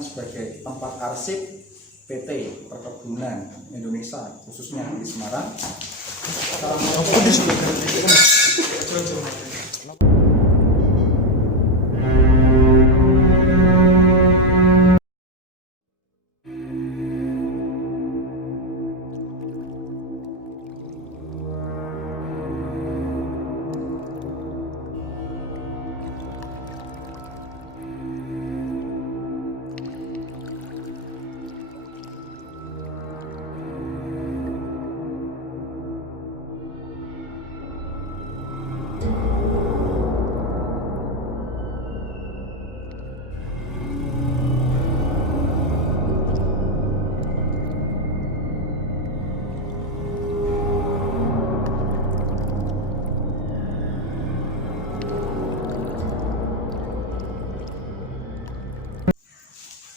sebagai tempat arsip PT Perkebunan Indonesia khususnya di Semarang.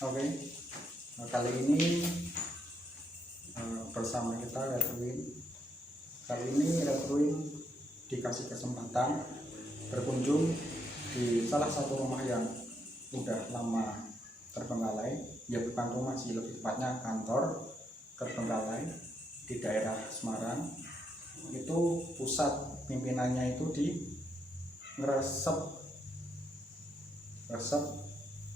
Oke, kali ini bersama kita Redruin. Kali ini Redruin dikasih kesempatan berkunjung di salah satu rumah yang udah lama terbengkalai. Ya bukan rumah sih, lebih tepatnya kantor terbengkalai di daerah Semarang. Itu pusat pimpinannya itu di Ngresep.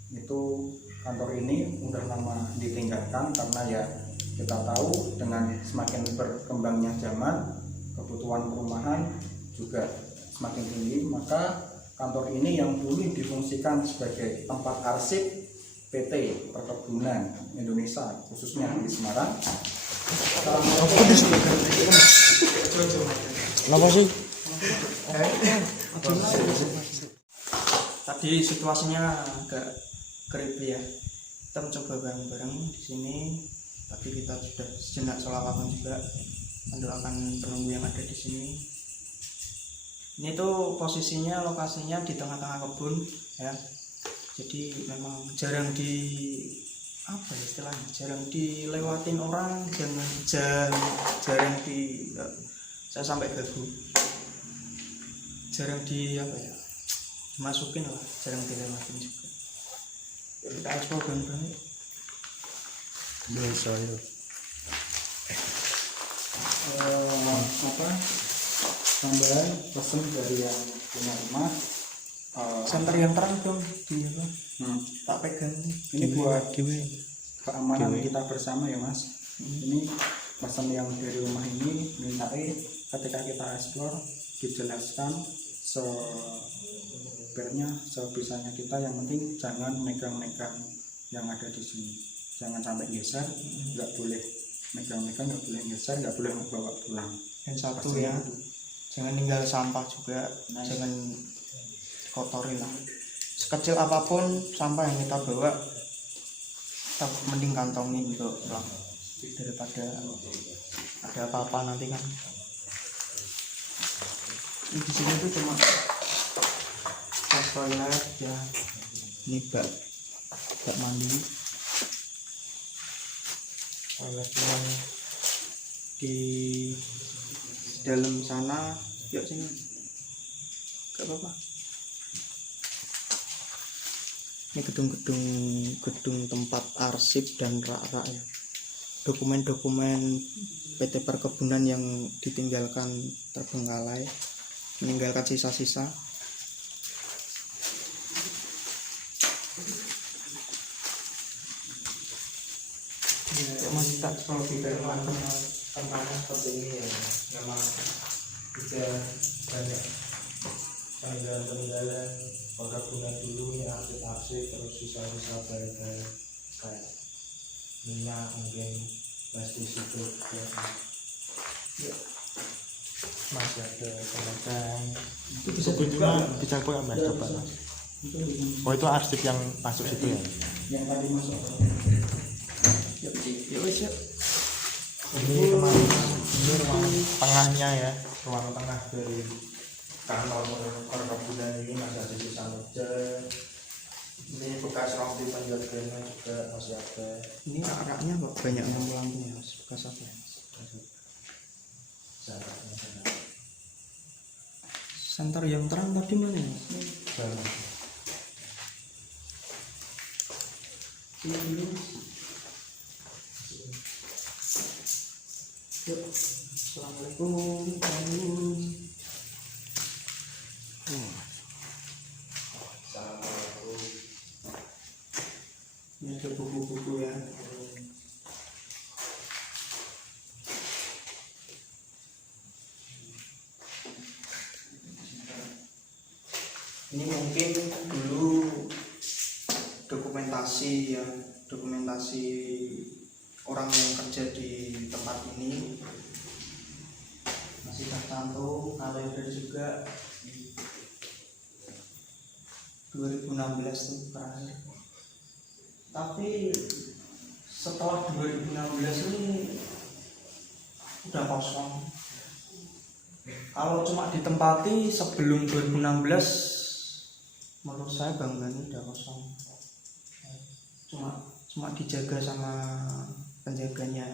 Itu kantor ini udah lama ditinggalkan karena ya kita tahu dengan semakin berkembangnya zaman, kebutuhan perumahan juga semakin tinggi, maka kantor ini yang dulu difungsikan sebagai tempat arsip PT Perkebunan Indonesia khususnya di Semarang. Kenapa sih? Tadi situasinya agak creepy ya. Kita mencoba bareng-bareng di sini, tapi kita sudah sejenak sholawatan juga mendoakan penunggu yang ada di sini. Ini tuh posisinya, lokasinya di tengah-tengah kebun ya. Jadi memang jarang jarang dilewatin orang, jarang di saya sampai gagu. Jarang dimasukin lah, jarang dilewatin juga. Kita ekspor bareng-bareng. Biasa ya. Tambahan pesan dari yang punya rumah. Center yang terang dong di apa? Tak pegang. Ini buat keamanan kita bersama ya Mas. Ini pesan yang dari rumah ini, minta ketika kita eksplor dijelaskan sebenarnya sebisanya kita, yang penting jangan megang-megang yang ada di sini, jangan sampai geser, nggak boleh megang-megang, nggak boleh geser, nggak boleh membawa pulang. Dan satu ya, jangan ninggal sampah juga, jangan kotori lah. Sekecil apapun sampah yang kita bawa, kita mending kantongin untuk pulang daripada ada apa-apa nanti kan. Di sini tuh cuma toilet ya, ini bak mandi, toiletnya di dalam sana. Yuk sini, gak apa-apa. Ini gedung tempat arsip dan rak-rak ya, dokumen-dokumen PT Perkebunan yang ditinggalkan terbengkalai, meninggalkan sisa-sisa. Masih tak kalau tidak tempatnya seperti ini ya, memang sudah banyak peninggalan perkebunan dulu yang arsip-arsip, terus sisa-sisa barang kayak minyak, mungkin pestisida ya. Masih ada kembang. Itu bisa Bisa buka Mas, coba Mas. Oh itu arsip yang masuk situ ya? Yang tadi masuk. Yuk wis yuk. Ini ruang tengahnya ya, ruang tengah dari Kantor perkebunan ini masih ada sisa meja. Ini bekas lampu penjaganya juga masih ada. Ini rak-raknya kok banyak lampu-lampunya, bekas apa ya? Center yang terang tadi mana ya? Ini dulu. Yuk. Assalamualaikum. Ini ada buku-buku ya. Ini mungkin dulu dokumentasi ya, dokumentasi orang yang kerja di tempat ini. Masih tercantum, kalau ada juga 2016 tuh terakhir. Tapi setelah 2016 ini udah kosong. Kalau cuma ditempati sebelum 2016, menurut saya bangunannya udah kosong. Cuma dijaga sama penjaganya.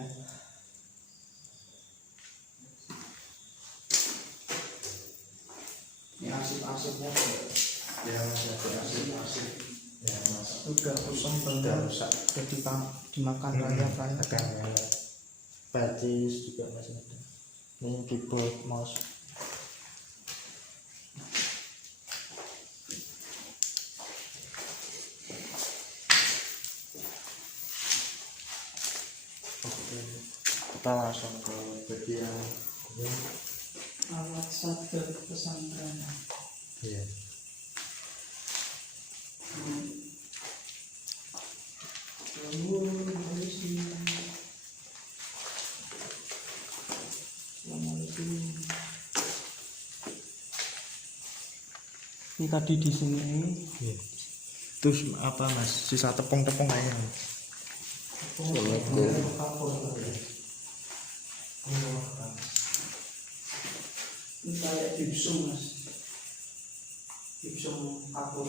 Ini arsip-arsipnya Ya masih ada arsip. Ya mas. udah kosong banget, Udah rusak. jadi dimakan rayap-rayap. Ada batis juga masih ada. Ini keyboard, mouse. Oke, kita langsung ke bagian ini. Alat sadar pesantren. Iya. Ini tadi di sini Iya. Terus apa mas? Sisa tepung-tepung kayaknya. ini kayak gipsum mas, gipsum kapur.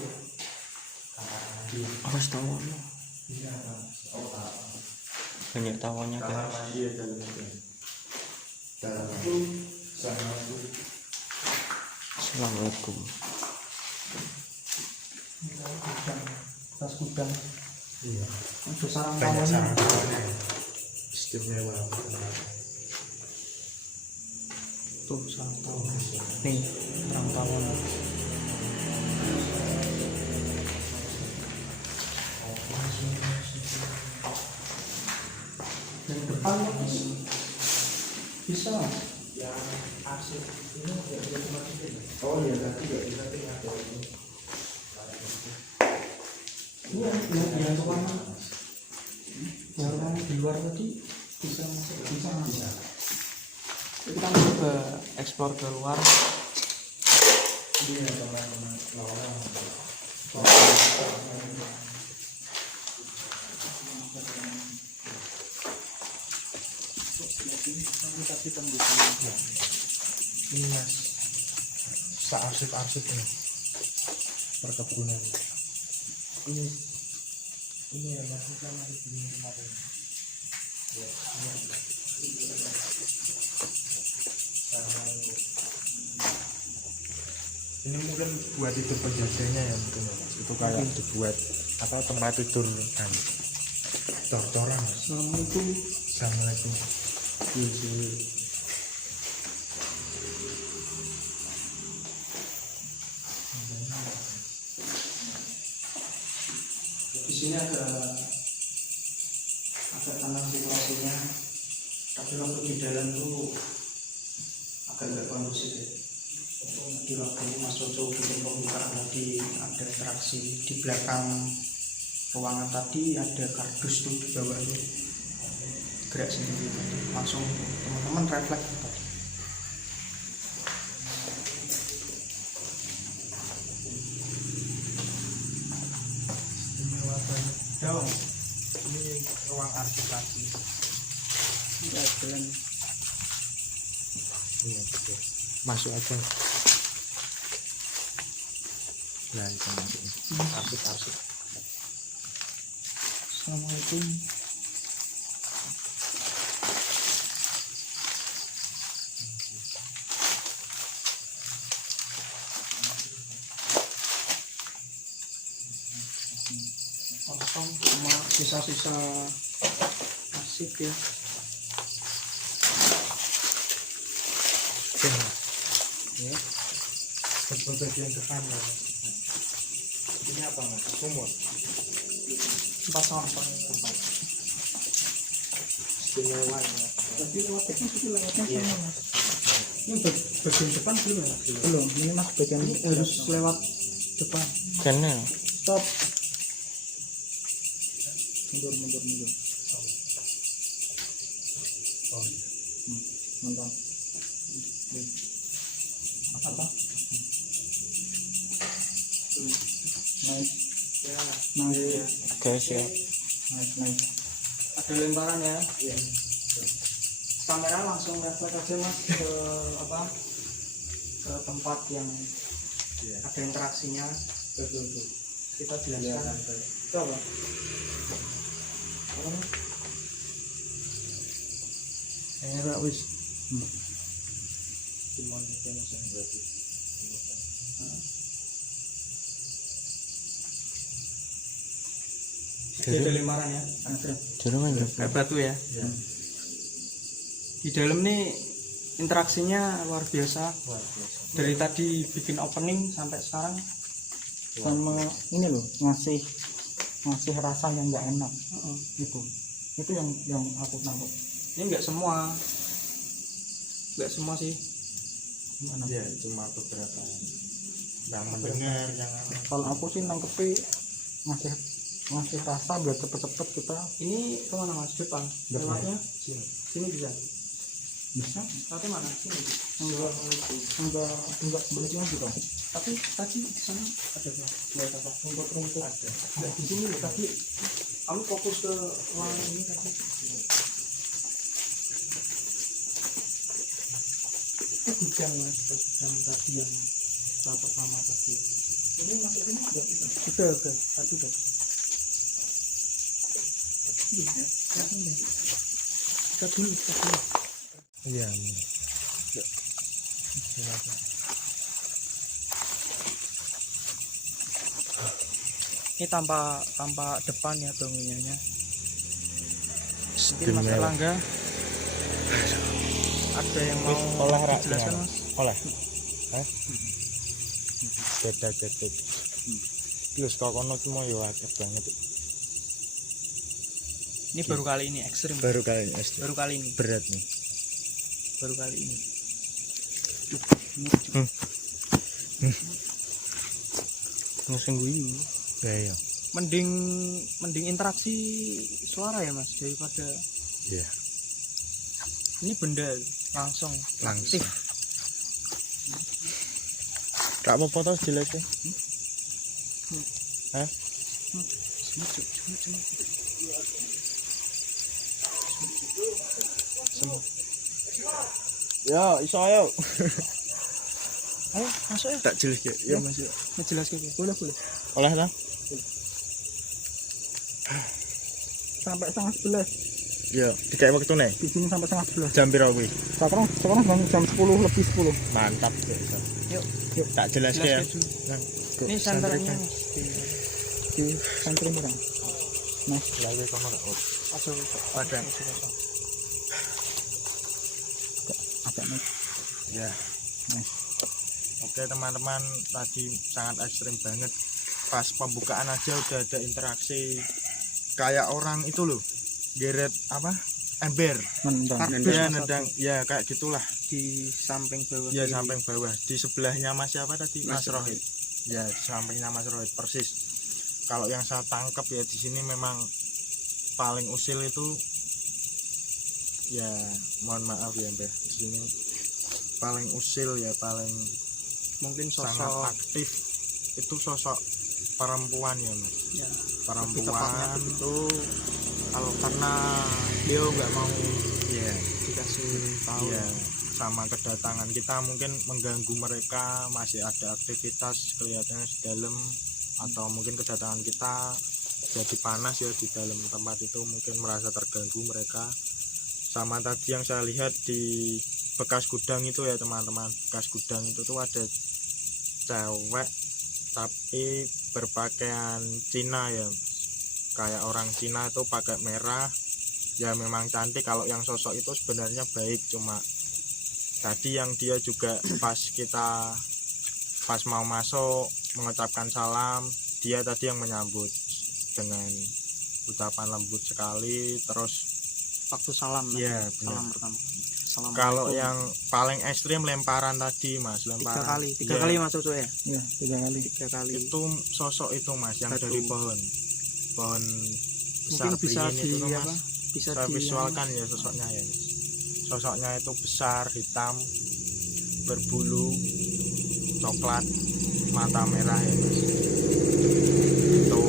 Awas tawonnya. Iya Banyak tawonnya guys. Iya dalam itu. Assalamualaikum. Tas gudang. Iya. Untuk sarang Banyak tawonnya. sarang tawonnya. Istimewa. Tuh sarang tawon. Nih sarang tawon. Dari depan mas. Bisa mas. Yang arsip ini nggak bisa dimasukin. Oh iya tadi nggak bisa ada ini. Iya, yang ruangan, yang ruangan di luar tadi bisa masuk, bisa mas. Kita coba eksplor ke luar. Iya teman-teman lawan. Tapi tembusnya. Ini mas, arsip-arsip ini perkebunan. Ini ya mas, sama ini kemarin. Ya, ini mungkin buat tidur penjaganya ya mungkin ya mas. Itu kayak dibuat apa tempat tidur kan. Tor-toran mas. Assalamualaikum. Assalamualaikum. Di sini agak tenang situasinya, tapi waktu di dalam tuh agak nggak kondusif ya. Di waktu Mas Jojo bikin pembukaan tadi ada interaksi di belakang ruangan tadi, ada kardus tuh di bawah tuh gerak sendiri tadi, langsung teman-teman refleks tadi. Dong, Ini ruang arsipasi. udah jalan. Iya betul. Masuk aja. Nah itu masuk. Arsip. Assalamualaikum. Kosong cuma sisa-sisa asik ya. Ya. Bagian depan ya. Ini apa mas? Sumur. Tempat sampah tempat Istimewa ya. Tapi lewat depan itu lewatnya Iya. sana mas. Ini bagian depan belum ya? belum, ini mas bagian harus lewat depan. Karena Stop. Mundur. oh iya. Nonton. Apa? Nice. Ya, Nice. Guys ya. Nice. ada lemparan ya. Kamera langsung refleks aja mas ke apa? Ke tempat yang Iya. ada interaksinya. Betul. Kita jelaskan. Itu apa? Ini Pak wis. Timon itu yang berarti. Jadi ada lemparan ya. Kayak batu ya. Ya. Di dalam nih interaksinya luar biasa. Luar biasa. Dari tadi bikin opening sampai sekarang. Sama ini loh, ngasih rasa yang nggak enak. Itu yang aku tangkap. Ini nggak semua sih. Gimana? Ya, cuma beberapa yang mendengar yang Kalau aku sih nangkepi ngasih rasa biar cepet-cepet kita Ini kemana mas? Depan. Depan. Lewatnya sini. sini bisa. bisa. Tapi mana? Sini. Enggak balik lagi dong. Tapi tadi di sana ada nggak? Lihat apa? Rumput Ada. Nggak di sini loh. Tadi kamu fokus ke ruangan ini tadi. Itu gudang mas. Gudang tadi yang pertama tadi. ini masuk ini juga bisa. Udah. Tadi udah. Kita dulu. Iya. Ini tanpa depan ya bangunannya. Mungkin Mas Erlangga ada yang mau olah rak dijelaskan gimana? mas? Olah. Beda. Terus kok kono ki mau yo akeh banget. Ini baru kali ini ekstrim. Baru kali ini Baru kali ini. berat nih. Baru kali ini. Langsung guyu. Ya. Mending interaksi suara ya mas daripada Iya. ini benda langsung aktif. Kak mau foto jelek sih. Hah? Ya, iso ayo. Ayo masuk ya. Tak jelek ya. Ya masuk. Menjelaskan boleh. Olah lah. Sampai 10:30. Ya, dikai waktu nih. Di sini sampai 10:30. Jam piro kuwi? Sekarang jam 10 lebih 10. Mantap. Yuk. Tak jelas ya. Jelaskan dulu. Nah, Ini santarannya mas. Di santri ini kan. Nah, lagi kono gak? Masuk. Padang. agak naik. Ya. Oke teman-teman, tadi sangat ekstrim banget. Pas pembukaan aja udah ada interaksi kayak orang itu loh, geret apa? Ember. Ya nendang, ya kayak gitulah. Di samping bawah. Ya samping bawah. Di sebelahnya Mas siapa tadi? Mas Rohid. Ya sampingnya Mas Rohid persis. Kalau yang saya tangkap ya di sini memang paling usil itu ya mohon maaf ya Mbak, di sini paling usil ya, paling Mungkin sangat sosok aktif itu sosok perempuan ya Mas. ya, Perempuan tepatnya begitu. kalau karena Dia nggak mau ya dikasih tahu. ya sama kedatangan kita mungkin mengganggu mereka, masih ada aktivitas kelihatannya di dalam, atau mungkin kedatangan kita jadi panas ya di dalam tempat itu, mungkin merasa terganggu mereka. Sama tadi yang saya lihat di bekas gudang itu ya teman-teman, bekas gudang itu tuh ada cewek tapi berpakaian Cina ya, kayak orang Cina itu pakai merah, ya memang cantik. Kalau yang sosok itu sebenarnya baik, cuma tadi yang dia juga pas mau masuk mengucapkan salam, dia tadi yang menyambut dengan ucapan lembut sekali. Terus waktu salam iya salam benar. pertama. Kalau yang paling ekstrim lemparan tadi mas, lemparan tiga iya, kali Mas Cucu ya? Ya, 3 kali. 3 kali. itu sosok itu mas yang Batu. dari pohon besar Mungkin bisa beringin itu tuh, mas. bisa Saya visualkan ya sosoknya ya mas. Sosoknya itu besar, hitam, berbulu coklat, mata merah ya mas. Itu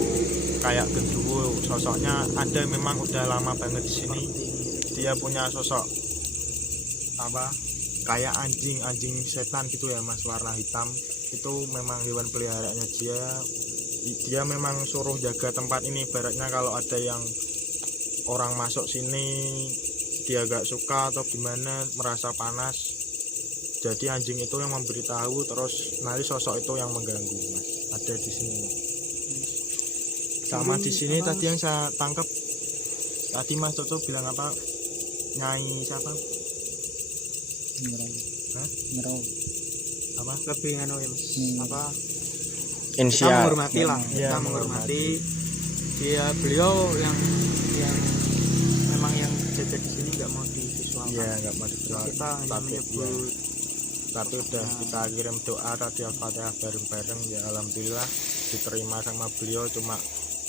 kayak genderuwo sosoknya. Ada memang udah lama banget di sini. Dia punya sosok apa kayak anjing setan gitu ya mas, warna hitam. Itu memang hewan peliharaannya dia memang suruh jaga tempat ini. Ibaratnya kalau ada yang orang masuk sini dia gak suka atau gimana, merasa panas, jadi anjing itu yang memberitahu, terus nanti sosok itu yang mengganggu mas. Ada di sini sama di sini tadi yang saya tangkap tadi Mas Coco bilang apa, Nyai siapa? Ngerau. Apa? Lebih ya Mas. Apa? Kita Inisial. menghormati lah. Ya, Kita menghormati dia, beliau yang memang yang jaga di sini nggak mau divisualkan. Iya, nggak mau dijual. Kita hanya menyebut. Tapi udah kita kirim doa tadi Al-Fatihah bareng-bareng, ya alhamdulillah diterima sama beliau. Cuma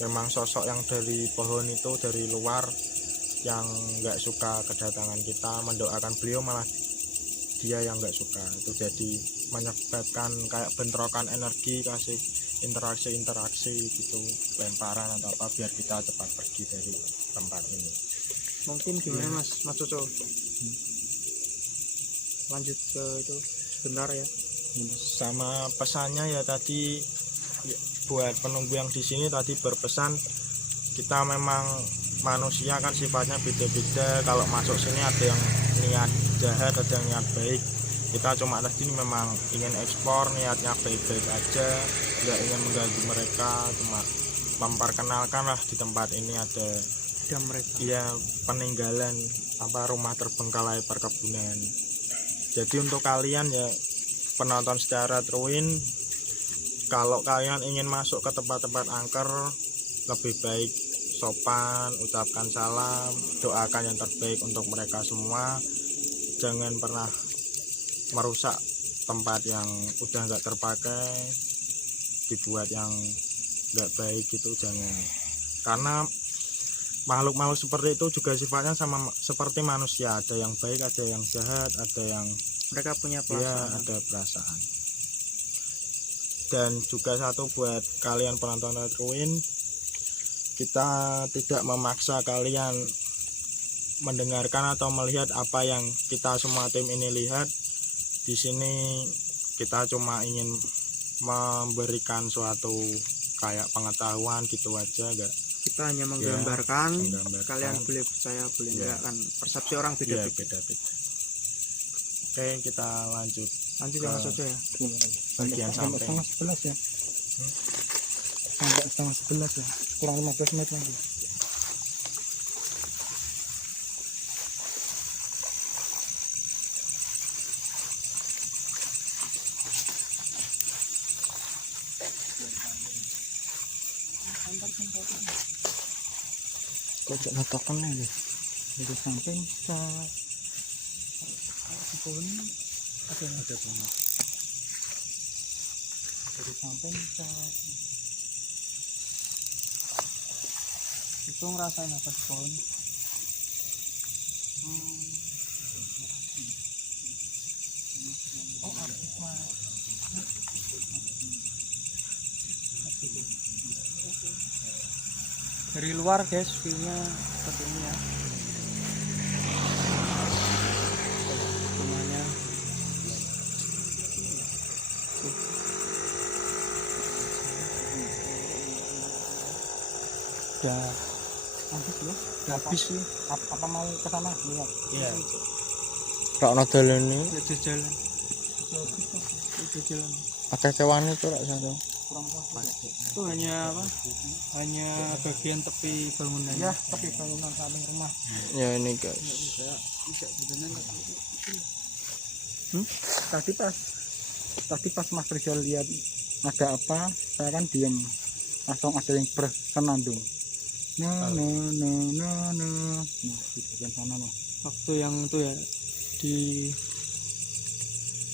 memang sosok yang dari pohon itu dari luar yang nggak suka kedatangan kita, mendoakan beliau malah dia yang nggak suka. Itu jadi menyebabkan kayak bentrokan energi, kasih interaksi gitu, lemparan atau apa biar kita cepat pergi dari tempat ini. Mungkin gimana Mas Coco? Lanjut ke itu sebentar ya. Sama pesannya ya tadi buat penunggu yang di sini tadi berpesan, kita memang manusia kan sifatnya beda-beda. Kalau masuk sini ada yang niat jahat, ada yang niat baik. Kita cuma tadi memang ingin ekspor, niatnya baik-baik aja, nggak ingin mengganggu mereka, cuma memperkenalkan lah di tempat ini ada mereka. Iya, peninggalan apa rumah terbengkalai perkebunan. Jadi untuk kalian ya penonton secara Truwin, kalau kalian ingin masuk ke tempat-tempat angker, lebih baik sopan, ucapkan salam, doakan yang terbaik untuk mereka semua. Jangan pernah merusak tempat yang udah nggak terpakai, dibuat yang nggak baik gitu, jangan. Karena makhluk-makhluk seperti itu juga sifatnya sama seperti manusia, ada yang baik, ada yang jahat, ada yang Mereka punya ya perasaan. ada perasaan. Dan juga satu buat kalian penonton Truwin, kita tidak memaksa kalian mendengarkan atau melihat apa yang kita semua tim ini lihat. Di sini kita cuma ingin memberikan suatu kayak pengetahuan gitu aja, enggak. Kita hanya menggambarkan, menggambarkan. kalian boleh percaya boleh Ya. enggak, kan persepsi orang Iya, beda-beda. beda-beda. Oke, kita lanjut Lanjut ya Mas Coco ya. bagian Sampai samping. setengah 11 ya. Sampai setengah 11 ya. Kurang 15 menit lagi. Kok jangan token aja. Dari samping ke pohon ada bunga. Dari samping ke itu ngerasain apa di pohon. Oh, artis mah. Dari luar guys, view-nya seperti ini ya. Bunganya. Udah habis loh, udah habis sih. Apa mau ke sana lihat? Iya. Rakno dalan ini Ya jalan. Jalan. akeh kewane tuh rak satu. kurang pas. Itu hanya apa? Hanya bagian tepi bangunan. Ya, tapi bangunan samping rumah. Ya ini guys. Tadi pas Mas Rizal lihat ada apa, saya kan diam, langsung ada yang bersenandung. Nah, di bagian sana nih. Waktu yang itu ya di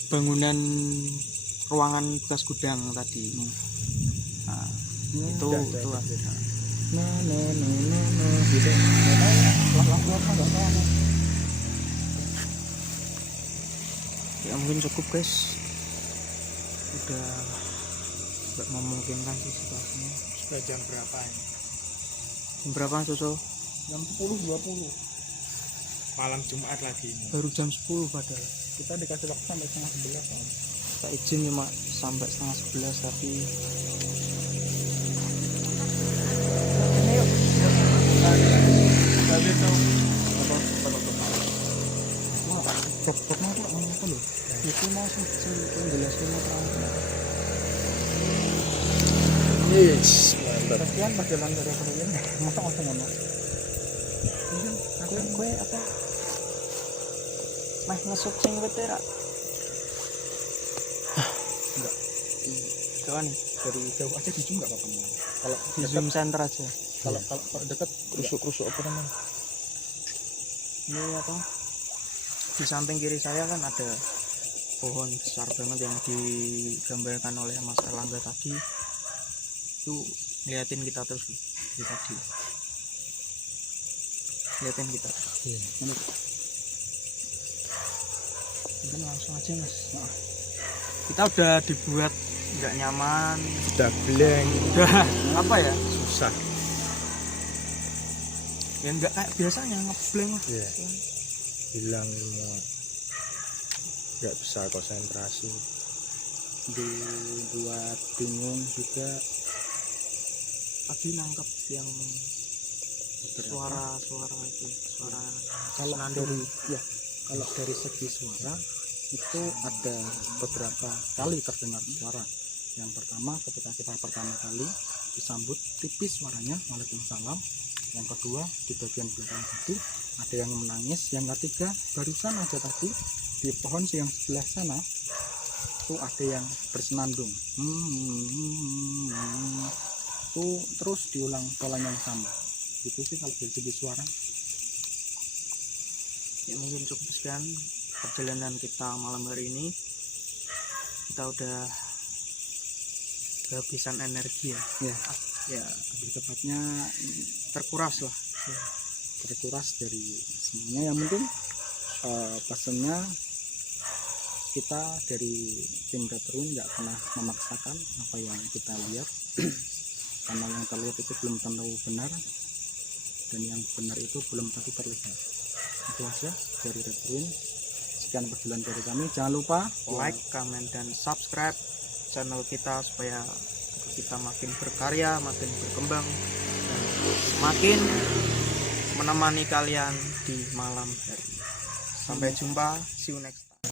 bangunan ruangan bekas gudang tadi. Nah, itu ada. Gitu. Lampu apa nggak tahu. Ya mungkin cukup guys, udah nggak memungkinkan sih situasinya. Sudah jam berapa ini? Jam berapa Soso? Jam 10.20. Malam Jumat lagi ini. Baru jam 10 padahal. Kita dikasih waktu sampai setengah 11. Kita izin cuma sampai setengah 11 tapi ini yuk. Tadi tahu apa? Wah, cepetnya kok apa loh? Itu mau sih jelasin terang. Yes, mantap. Kasihan pas jalan dari Keruin, masa ngono. Kue apa? Mah ngesuk sing wetera. Enggak. Kawan nih, Dari jauh aja di zoom nggak apa-apa. Kalau di zoom center aja. kalau dekat Rusuk-rusuk apa namanya? Ini apa? Di samping kiri saya kan ada pohon besar banget yang digambarkan oleh Mas Erlangga tadi. Itu ngeliatin kita terus di tadi. Liatin kita. Iya. Mungkin langsung aja Mas. Nah, kita udah dibuat nggak nyaman, Udah blank, udah apa ya? susah. Ya nggak kayak biasanya ngeblank lah. Iya. Hilang semua. Nggak bisa konsentrasi. dibuat bingung juga. Tadi nangkep yang suara itu, suara Kalau senandung. kalau dari segi suara itu ada beberapa kali terdengar suara. Yang pertama ketika kita pertama kali disambut tipis suaranya Waalaikumsalam. Yang kedua di bagian belakang tadi ada yang menangis. Yang ketiga barusan aja tadi di pohon yang sebelah sana itu ada yang bersenandung. Itu terus diulang pola yang sama. Itu sih kalau dari segi suara. Ya mungkin cukup sekian perjalanan kita malam hari ini. Kita udah kehabisan energi ya. Ya lebih tepatnya Terkuras lah. terkuras dari semuanya. Yang penting pesannya kita dari tim Retruin nggak pernah memaksakan apa yang kita lihat karena yang terlihat itu belum tentu benar dan yang benar itu belum tentu terlihat. Itu aja dari Retruin. Sekian perjalanan dari kami. Jangan lupa Like, comment, dan subscribe channel kita supaya kita makin berkarya, makin berkembang, dan semakin menemani kalian di malam hari. Sampai jumpa, see you next time.